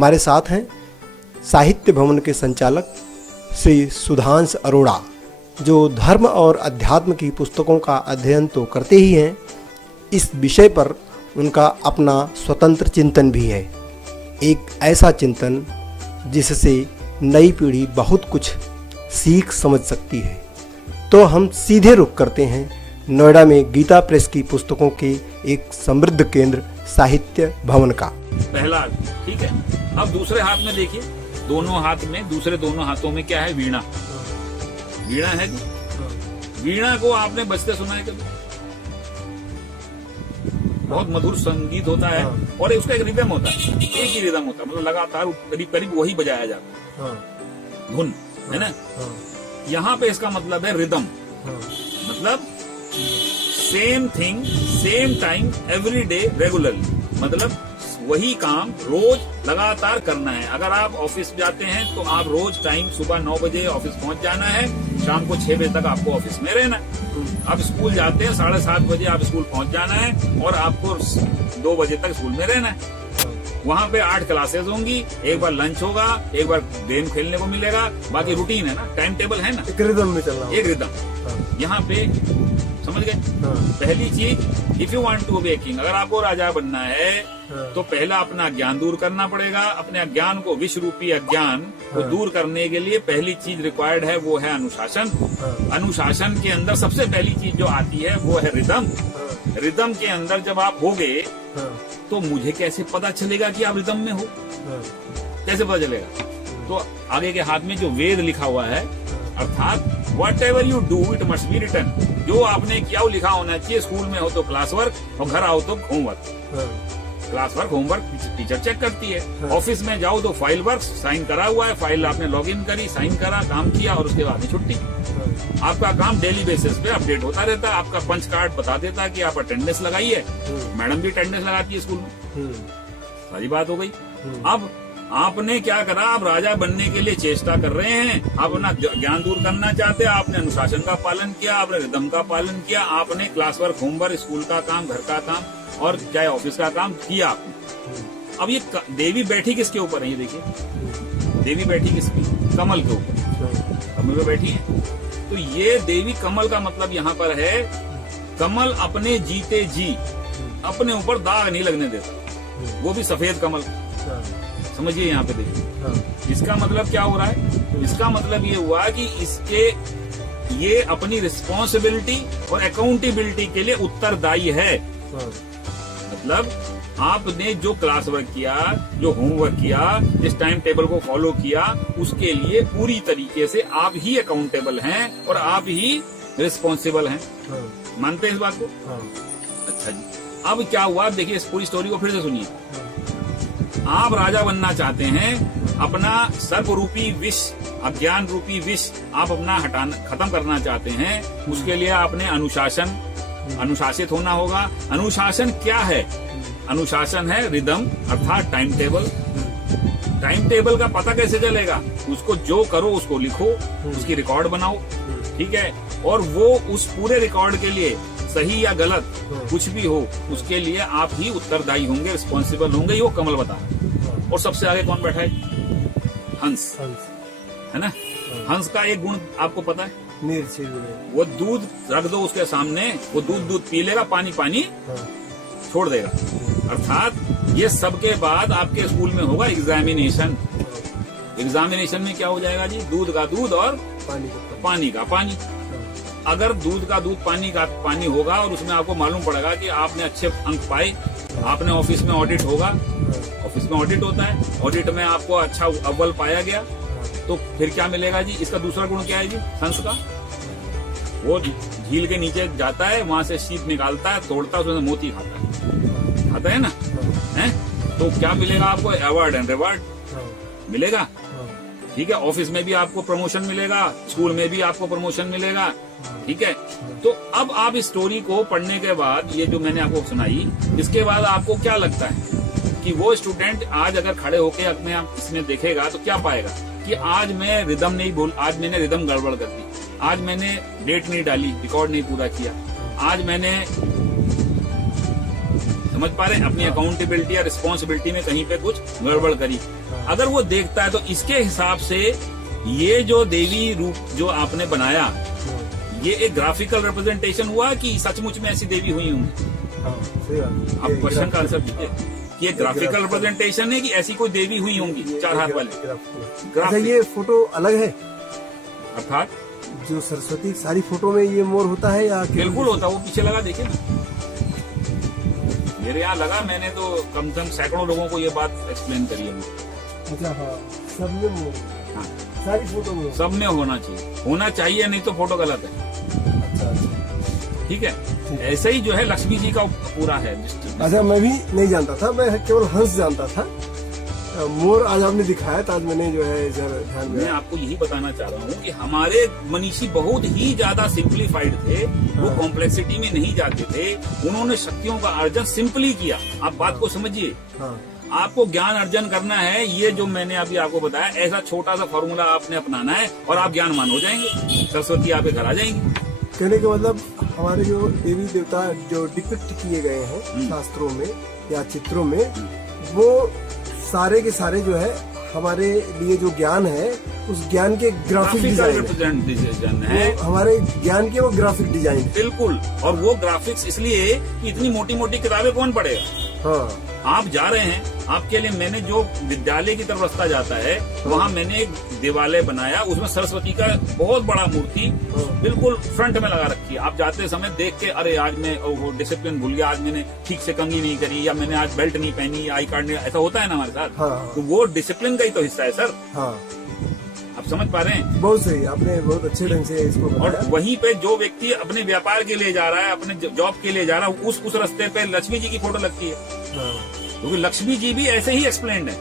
हमारे साथ हैं साहित्य भवन के संचालक श्री सुधांश अरोड़ा, जो धर्म और अध्यात्म की पुस्तकों का अध्ययन तो करते ही हैं, इस विषय पर उनका अपना स्वतंत्र चिंतन भी है। एक ऐसा चिंतन जिससे नई पीढ़ी बहुत कुछ सीख समझ सकती है। तो हम सीधे रुख करते हैं नोएडा में गीता प्रेस की पुस्तकों के एक समृद्ध केंद्र साहित्य भवन का। पहला ठीक है। अब दूसरे हाथ में देखिए, दोनों हाथ में, दूसरे दोनों हाथों में क्या है? वीणा। वीणा है जी। वीणा को आपने बजते सुना है कभी? बहुत मधुर संगीत होता है और उसका एक रिदम होता है, एक ही रिदम होता है, मतलब लगातार करीब करीब वही बजाया जाता है, धुन है ना। यहाँ पे इसका मतलब है रिदम, मतलब same thing same time every day regularly, मतलब वही काम रोज लगातार करना है। अगर आप ऑफिस जाते हैं तो आप रोज टाइम सुबह 9 बजे ऑफिस पहुंच जाना है, शाम को 6 बजे तक आपको ऑफिस में रहना है। आप स्कूल जाते हैं 7:30 बजे आप स्कूल पहुंच जाना है और आपको 2 बजे तक स्कूल में रहना है। वहाँ पे 8 क्लासेस होंगी, एक बार लंच होगा, एक बार गेम खेलने को मिलेगा, बाकी रूटीन है ना, टाइम टेबल है ना, एक रिदम में चलना, एक रिदम। यहाँ पे समझ गए? पहली चीज, if you want to be a king, अगर आपको राजा बनना है तो पहला अपना ज्ञान दूर करना पड़ेगा। अपने अज्ञान को, विश्व रूपी अज्ञान को दूर करने के लिए पहली चीज रिक्वायर्ड है वो है अनुशासन। अनुशासन के अंदर सबसे पहली चीज जो आती है वो है रिदम। रिदम के अंदर जब आप होगे तो मुझे कैसे पता चलेगा कि आप रिदम में हो? कैसे पता चलेगा? तो आगे के हाथ में जो वेद लिखा हुआ है, अर्थात whatever you do it must be written, जो आपने किया वो लिखा होना चाहिए। स्कूल में हो तो क्लास वर्क और घर आओ तो homework. Class work homework teacher check करती है। ऑफिस में जाओ तो फाइल वर्क, साइन करा हुआ है, फाइल आपने लॉगिन करी, साइन करा, काम किया और उसके बाद छुट्टी। आपका काम डेली बेसिस पे अपडेट होता रहता है। आपका पंच कार्ड बता देता है कि आप अटेंडेंस लगाई है, मैडम भी अटेंडेंस लगाती है स्कूल में। सारी बात हो गई। अब आपने क्या करा? आप राजा बनने के लिए चेष्टा कर रहे हैं, आप अपना ज्ञान दूर करना चाहते हैं, आपने अनुशासन का पालन किया, आपने रिदम का पालन किया, आपने क्लास वर्क, होमवर्क, स्कूल का काम, घर का काम और चाहे ऑफिस का काम किया आपने। अब ये देवी बैठी किसके ऊपर है? ये देखिए, देवी बैठी किसकी? कमल के ऊपर, कमल पे बैठी है। तो ये देवी कमल का मतलब यहाँ पर है, कमल अपने जीते जी अपने ऊपर दाग नहीं लगने देता, वो भी सफेद कमल। समझिए यहाँ पे देखिए, इसका मतलब क्या हो रहा है? इसका मतलब ये हुआ कि ये अपनी रिस्पॉन्सिबिलिटी और अकाउंटेबिलिटी के लिए उत्तरदायी है। मतलब आपने जो क्लास वर्क किया, जो होमवर्क किया, जिस टाइम टेबल को फॉलो किया, उसके लिए पूरी तरीके से आप ही अकाउंटेबल हैं और आप ही रिस्पॉन्सिबल हैं। मानते हैं इस बात को? अच्छा जी। अब क्या हुआ देखिए, इस पूरी स्टोरी को फिर से सुनिए। आप राजा बनना चाहते हैं, अपना सर्प रूपी विष, अज्ञान रूपी विष आप अपना खत्म करना चाहते हैं। उसके लिए आपने अनुशासित होना होगा। अनुशासन क्या है? अनुशासन है रिदम, अर्थात टाइम टेबल। टाइम टेबल का पता कैसे चलेगा? उसको जो करो उसको लिखो, उसकी रिकॉर्ड बनाओ, ठीक है। और वो उस पूरे रिकॉर्ड के लिए सही या गलत कुछ भी हो, उसके लिए आप ही उत्तरदायी होंगे, रिस्पॉन्सिबल होंगे। ये वो कमल बता रहा है। और सबसे आगे कौन बैठा है? हंस, है ना। हंस का एक गुण आपको पता है? वो दूध रख दो उसके सामने, वो दूध पी लेगा, पानी छोड़ देगा। अर्थात ये सबके बाद आपके स्कूल में होगा एग्जामिनेशन। एग्जामिनेशन में क्या हो जाएगा जी? दूध का दूध और पानी का पानी। अगर दूध का दूध, पानी का पानी होगा और उसमें आपको मालूम पड़ेगा कि आपने अच्छे अंक पाए, आपने ऑफिस में ऑडिट होगा, ऑफिस में ऑडिट होता है, ऑडिट में आपको अच्छा अव्वल पाया गया, तो फिर क्या मिलेगा जी? इसका दूसरा गुण क्या है जी हंस का? वो झील के नीचे जाता है, वहां से शीत निकालता है, तोड़ता है, उसमें मोती खाता है ना, है? तो क्या मिलेगा आपको? अवार्ड एंड रिवार्ड मिलेगा, ठीक है। ऑफिस में भी आपको प्रमोशन मिलेगा, स्कूल में भी आपको प्रमोशन मिलेगा, ठीक है। तो अब आप इस स्टोरी को पढ़ने के बाद, ये जो मैंने आपको सुनाई, इसके बाद आपको क्या लगता है कि वो स्टूडेंट आज अगर खड़े होके अपने आप इसमें देखेगा तो क्या पाएगा कि आज मैं रिदम नहीं बोल, आज मैंने रिदम गड़बड़ कर दी, आज मैंने डेट नहीं डाली, रिकॉर्ड नहीं पूरा किया, आज मैंने, समझ पा रहे हैं, अपनी अकाउंटेबिलिटी या रिस्पॉन्सिबिलिटी में कहीं पे कुछ गड़बड़ करी। अगर वो देखता है तो इसके हिसाब से ये जो देवी रूप जो आपने बनाया, ये एक ग्राफिकल रिप्रेजेंटेशन हुआ कि सचमुच में ऐसी देवी हुई होंगी? आप क्वेश्चन का आंसर दीजिए कि ये ग्राफिकल रिप्रेजेंटेशन है कि ऐसी कोई देवी हुई होंगी 4 हाथ वाले? अच्छा, ये फोटो अलग है अर्थात जो सरस्वती सारी फोटो में ये मोर होता है या? बिल्कुल होता है, वो पीछे लगा, देखिए ना मेरे यहाँ लगा, मैंने तो कम से कम सैकड़ों लोगों को ये बात एक्सप्लेन करी है। अच्छा, हाँ, सब में मोर, हाँ, सारी फोटो में, सब में होना चाहिए, नहीं तो फोटो गलत है। अच्छा, ठीक है, ऐसे ही जो है लक्ष्मी जी का पूरा है। अच्छा, मैं भी नहीं जानता था, मैं केवल हंस जानता था। मोर आज आपने दिखाया तो आज मैंने जो है ध्यान में, मैं आपको यही बताना चाह रहा हूँ कि हमारे मनीषी बहुत ही ज्यादा सिंप्लीफाइड थे। वो कॉम्प्लेक्सिटी में नहीं जाते थे, उन्होंने शक्तियों का अर्जन सिंपली किया। आप बात को समझिए। आपको ज्ञान अर्जन करना है, ये जो मैंने अभी आपको बताया, ऐसा छोटा सा फॉर्मूला आपने अपनाना है और आप ज्ञानवान हो जाएंगे, सरस्वती आपके घर आ जाएंगी। कहने का मतलब हमारे जो देवी देवता जो डिपिक्ट किए गए हैं शास्त्रों में या चित्रों में, वो सारे के सारे जो है हमारे लिए जो ज्ञान है, उस ज्ञान के ग्राफिक डिजाइन है, हमारे ज्ञान के वो ग्राफिक डिजाइन। बिल्कुल, और वो ग्राफिक्स इसलिए कि इतनी मोटी मोटी किताबें कौन पढ़ेगा? हाँ, आप जा रहे हैं, आपके लिए मैंने जो विद्यालय की तरफ रास्ता जाता है, वहाँ मैंने एक देवालय बनाया, उसमें सरस्वती का बहुत बड़ा मूर्ति बिल्कुल फ्रंट में लगा रखी है। आप जाते समय देख के, अरे आज मैं वो डिसिप्लिन भूल गया, आज मैंने ठीक से कंघी नहीं करी, या मैंने आज बेल्ट नहीं पहनी, आई कार्ड नहीं, ऐसा होता है ना हमारे साथ। हाँ, तो वो डिसिप्लिन का ही तो हिस्सा है सर। हाँ, आप समझ पा रहे हैं? बहुत सही, आपने बहुत अच्छे ढंग से इसको बताया। और वहीं पे जो व्यक्ति अपने व्यापार के लिए जा रहा है, अपने जॉब के लिए जा रहा है, उस रास्ते पे लक्ष्मी जी की फोटो लगती है, क्योंकि लक्ष्मी जी भी ऐसे ही एक्सप्लेन्ड है।